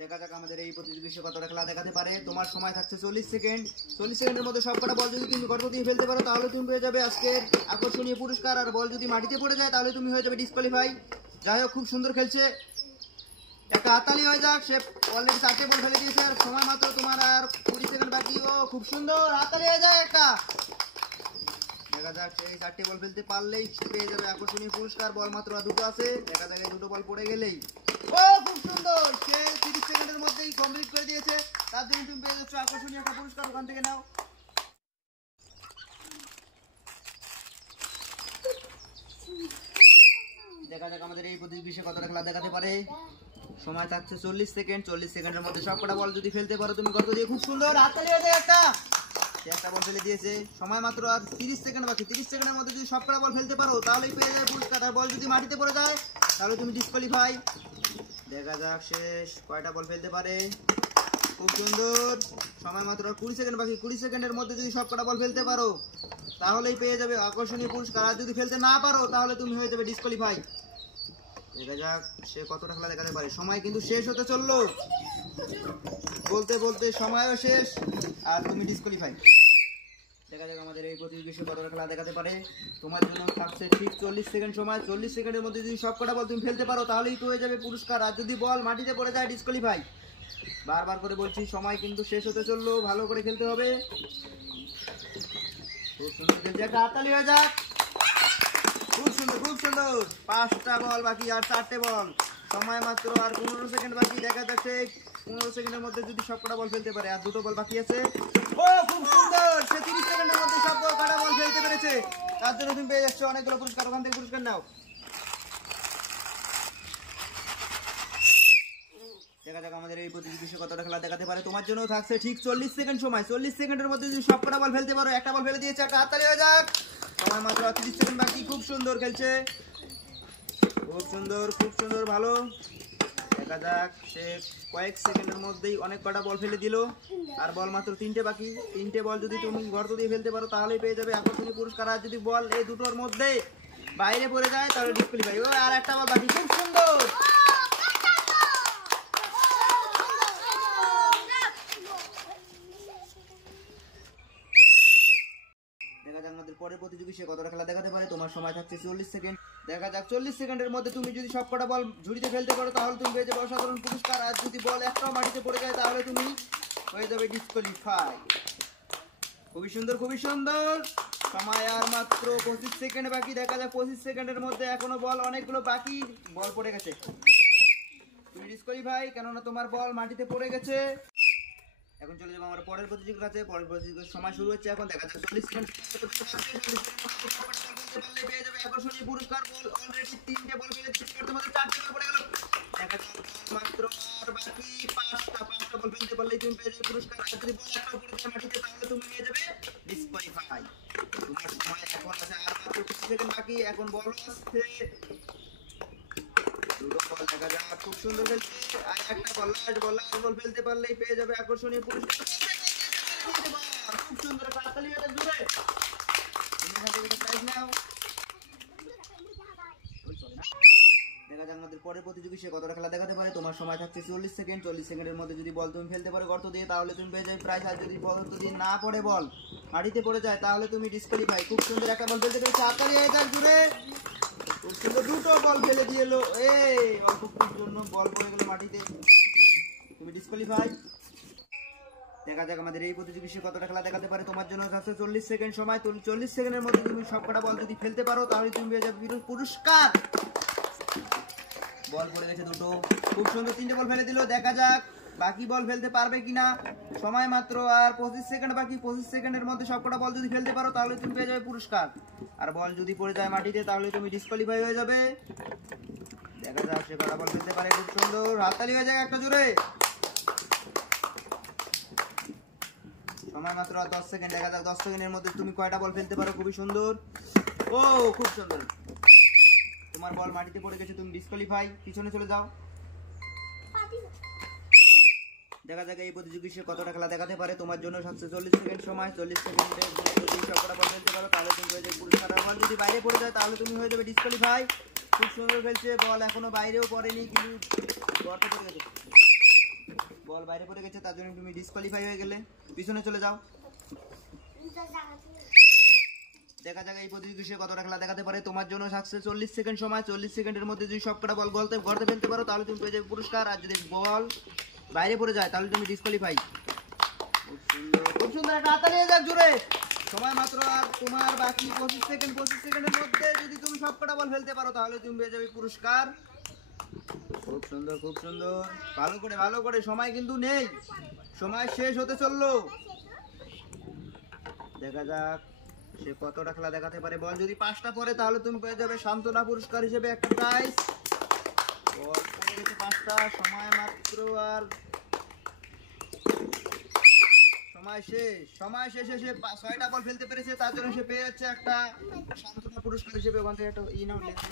দেখা যাক আমাদের এই প্রতিযোগী কতটা খেলা দেখাতে পারে। তোমার সময় থাকছে 40 সেকেন্ড। 40 সেকেন্ডের মধ্যে সবকটা বল যদি তুমি গর্ত দিয়ে ফেলতে পারো তাহলে তুমি পেয়ে যাবে আজকের আকর্ষণীয় পুরস্কার, আর বল যদি মাটিতে পড়ে যায় তাহলে তুমি হয়ে যাবে ডিসকোয়ালিফাই। যাই হোক, খুব সুন্দর খেলছে, একটা হাততালি হয়ে যাক। সে অলরেডি 4টে বল ফেলে দিয়েছে আর সময় মাত্র তোমার আর 20 সেকেন্ড বাকি। ও খুব সুন্দর, হাততালি হয়ে যায় একটা। দেখা যাক সেই 4টে বল ফেলতে পারলেই পেয়ে যাবে আকর্ষণীয় পুরস্কার। বল মাত্র আর 2টো আছে, দেখা যাক এই 2টো বল পড়ে গেলেই। ও খুব সুন্দর, সে 30 সেকেন্ডের মধ্যেই কমপ্লিট করে দিয়েছে। তার জন্য তুমি পেয়ে যাচ্ছ আকর্ষণীয় একটা পুরস্কার, ওখান থেকে নাও। দেখা যাক আমাদের এই প্রতিযোগী কতটা খেলা দেখাতে পারে। সময় থাকছে 40 সেকেন্ড। 40 সেকেন্ডের মধ্যে সবকটা বল যদি ফেলতে পারো তুমি গর্ত দিয়ে। খুব সুন্দর, হাততালি হয়ে যায় একটা। সে একটা বল ফেলে দিয়েছে, সময় মাত্র আর 30 সেকেন্ড বাকি। 30 সেকেন্ডের মধ্যে যদি সবকটা বল ফেলতে পারো তাহলেই পেয়ে যাবে পুরস্কার, আর বল যদি মাটিতে পড়ে যায় তাহলে তুমি ডিসকোয়ালিফাই। দেখা যাক শেষ কয়টা বল ফেলতে পারে। খুব সুন্দর, সময় মাত্র আর 20 সেকেন্ড বাকি। 20 সেকেন্ডের মধ্যে যদি সবকটা বল ফেলতে পারো তাহলেই পেয়ে যাবে আকর্ষণীয় পুরস্কার, আর যদি ফেলতে না পারো তাহলে তুমি হয়ে যাবে ডিসকোয়ালিফাই। দেখা যাক সে কতটা খেলা দেখাতে পারে। সময় কিন্তু শেষ হতে চললো, বলতে বলতে সময়ও শেষ আর তুমি ডিসকোয়ালিফাই। দেখা যাক আমাদের এই প্রতিযোগী কতটা খেলা দেখাতে পারে। তোমার জন্য থাকছে ঠিক 40 সেকেন্ড সময়। 40 সেকেন্ডের মধ্যে যদি সবকটা বল তুমি ফেলতে পারো তাহলেই তো হয়ে যাবে পুরস্কার, আর যদি বল মাটিতে পড়ে যায় ডিসকোয়ালিফাই। বারবার করে বলছি, সময় কিন্তু শেষ হতে চললো, ভালো করে খেলতে হবে। খুব সুন্দর খেলছে, একটা হাততালি হয়ে যাক। খুব সুন্দর, খুব সুন্দর। 5টা বল বাকি আর 4টে বল, সময় মাত্র আর 15 সেকেন্ড বাকি। দেখা যাচ্ছে 15 সেকেন্ডের মধ্যে যদি সবকটা বল ফেলতে পারে, আর 2টো বল বাকি আছে। ও খুব সুন্দর, সে 30 সেকেন্ডের মধ্যে সবকটা বল ফেলতে পেরেছে। তার জন্য তুমি পেয়ে যাচ্ছ অনেকগুলো পুরস্কার, ওখান থেকে পুরস্কার নাও। দেখা যাক আমাদের এই প্রতিযোগী কতটা খেলা দেখাতে পারে। তোমার জন্য থাকছে ঠিক 40 সেকেন্ড সময়। 40 সেকেন্ডের মধ্যে যদি সবকটা বল ফেলতে পারো, একটা বল ফেলে দিয়েছে, একটা হাততালি হয়ে যাক। সময় মাত্র 30 সেকেন্ড বাকি। খুব সুন্দর খেলছে, খুব সুন্দর, খুব সুন্দর, ভালো। দেখা যাক সে কয়েক সেকেন্ডের মধ্যেই অনেক কটা বল ফেলে দিল, আর বল মাত্র 3টে বাকি। 3টে বল যদি তুমি গর্ত দিয়ে ফেলতে পারো তাহলেই পেয়ে যাবে আকর্ষণীয় পুরস্কার, আর যদি বল এই 2টোর মধ্যে বাইরে পড়ে যায় তাহলে ডিসকোয়ালিফাই। ও আর একটা বল বাকি। খুব সুন্দর, দেখা যাক আমাদের পরের প্রতিযোগী সে কতটা খেলা দেখাতে পারে। তোমার সময় থাকছে 40 সেকেন্ড। দেখা যাক 40 সেকেন্ডের মধ্যে তুমি যদি সবকটা বল ঝুড়িতে ফেলতে পারো তাহলে তুমি পেয়ে যাবে অসাধারণ পুরস্কার, আর যদি বল একটাও মাটিতে পড়ে যায় তাহলে তুমি হয়ে যাবে ডিসকোয়ালিফাই। খুবই সুন্দর, খুবই সুন্দর। সময় আর মাত্র 25 সেকেন্ড বাকি। দেখা যাক 25 সেকেন্ডের মধ্যে এখনো বল অনেকগুলো বাকি, বল পড়ে গেছে, তুমি ডিসকোয়ালিফাই, কেননা তোমার বল মাটিতে পড়ে গেছে। এখন চলে যাবো আমার পরের প্রতিযোগীর কাছে। পরের প্রতিযোগীর সময় শুরু হচ্ছে এখন। দেখা যাক 40 সেকেন্ড পেয়ে যাবে আকর্ষণীয় পুরস্কার। বল অলরেডি 3টে বল ফেলে দিয়েছে, তোমাদের 4টে বল পড়ে গেল। দেখা যাক মাত্র আর বাকি 5টা বল ফেলতে পারলেই তুমি পেয়ে যাবে পুরস্কার, আর যদি বল একটা পড়ে যায় মাটিতে তাহলে তুমি হয়ে যাবে ডিসকোয়ালিফাই। তোমার সময় এখন আছে আর মাত্র 20 সেকেন্ড বাকি। এখন বল আসছে 2টো বল। দেখা যাক খুব সুন্দর খেলছে, আর একটা বল, লাস্ট বল ফেলতে পারলেই পেয়ে যাবে আকর্ষণীয় পুরস্কার। খুব সুন্দর, হাততালি হয়ে যাক জোরে। তুমি এখান থেকে প্রাইজ নাও। দেখা যাক আমাদের পরের প্রতিযোগী সে কতটা খেলা দেখাতে পারে। তোমার সময় থাকছে 40 সেকেন্ড। 40 সেকেন্ডের মধ্যে যদি বল তুমি ফেলতে পারো গর্ত দিয়ে তাহলে তুমি পেয়ে যাবে প্রাইজ, আর যদি গর্ত দিয়ে না পড়ে বল মাটিতে পড়ে যায় তাহলে তুমি ডিসকোয়ালিফাই। খুব সুন্দর, একটা বল ফেলতে পেরেছে, হাততালি হয়ে যাক জোরে। খুব সুন্দর, 2টো বল ফেলে দিয়ে এলো। এই অল্পক্ষণের জন্য বল পড়ে গেল মাটিতে, তুমি ডিসকোয়ালিফাই। দেখা যাক আমাদের এই প্রতিযোগী সে কতটা খেলা দেখাতে পারে। তোমার জন্য থাকছে 40 সেকেন্ড সময়। 40 সেকেন্ডের মধ্যে তুমি সবকটা বল যদি ফেলতে পারো তাহলে তুমি পেয়ে যাবে পুরস্কার। বল পড়ে গেছে 2টো। খুব সুন্দর, 3টে বল ফেলে দিল। দেখা যাক বাকি বল ফেলতে পারবে কিনা। সময় মাত্র আর 25 সেকেন্ড বাকি। 25 সেকেন্ডের মধ্যে সবকটা বল যদি ফেলতে পারো তাহলে তুমি পেয়ে যাবে পুরস্কার, আর বল যদি পড়ে যায় মাটিতে তাহলে তুমি ডিসকোয়ালিফাই হয়ে যাবে। দেখা যাক সে কটা বল ফেলতে পারে। খুব সুন্দর, হাততালি হয়ে যায় একটা জোরে। সময় মাত্র আর 10 সেকেন্ড। দেখা যাক 10 সেকেন্ডের মধ্যে তুমি কয়টা বল ফেলতে পারো। খুবই সুন্দর, ও খুব সুন্দর। তোমার বল মাটিতে পড়ে গেছে, তুমি ডিসকোয়ালিফাই, পিছনে চলে যাও। দেখা যাক এই প্রতিযোগী সে কতটা খেলা দেখাতে পারে। তোমার জন্য থাকছে 40 সেকেন্ড সময়। 40 সেকেন্ডের মধ্যে যদি সবকটা বল ফেলতে পারো তাহলে তুমি হয়ে যাবে পুরস্কার, আর বল যদি বাইরে পড়ে যায় তাহলে তুমি হয়ে যাবে ডিসকোয়ালিফাই। খুব সুন্দর খেলছে, বল এখনো বাইরেও পড়েনি কিন্তু গর্তে পড়ে গেছে। ও বল বাইরে পড়ে গেছে, তার জন্য তুমি ডিসকোয়ালিফাই হয়ে গেলে। পিছনে চলে যাও। দেখা যাক এই প্রতিযোগী কতটা খেলা দেখাতে পারে। তোমার জন্য থাকছে 40 সেকেন্ড সময়। 40 সেকেন্ডের মধ্যে যদি সবকটা বল গর্তে ফেলতে পারো তাহলে তুমি পেয়ে যাবে পুরস্কার, আর যদি বল বাইরে পড়ে যায় তাহলে তুমি ডিসকোয়ালিফাই। খুব সুন্দর, খুব সুন্দর, একটা হাততালি হয়ে যাক জোরে। সময় মাত্র আর তোমার বাকি 25 সেকেন্ড। 25 সেকেন্ডের মধ্যে যদি তুমি সবকটা বল ফেলতে পারো তাহলে তুমি পেয়ে যাবে পুরস্কার। খুব সুন্দর, খুব সুন্দর, ভালো করে, সময় কিন্তু নেই, সময় শেষ হতে চললো। দেখা যাক সে কতটা খেলা দেখাতে পারে। বল যদি 5টা পড়ে তাহলে তুমি পেয়ে যাবে সান্ত্বনা পুরস্কার হিসেবে একটা প্রাইজ। বল পড়ে গেছে 5টা, সময় মাত্র আর সময় শেষে সে 6টা বল ফেলতে পেরেছে, তার জন্য সে পেয়ে যাচ্ছে একটা সান্ত্বনা পুরস্কার হিসেবে। ওখান থেকে একটা নাও লেখা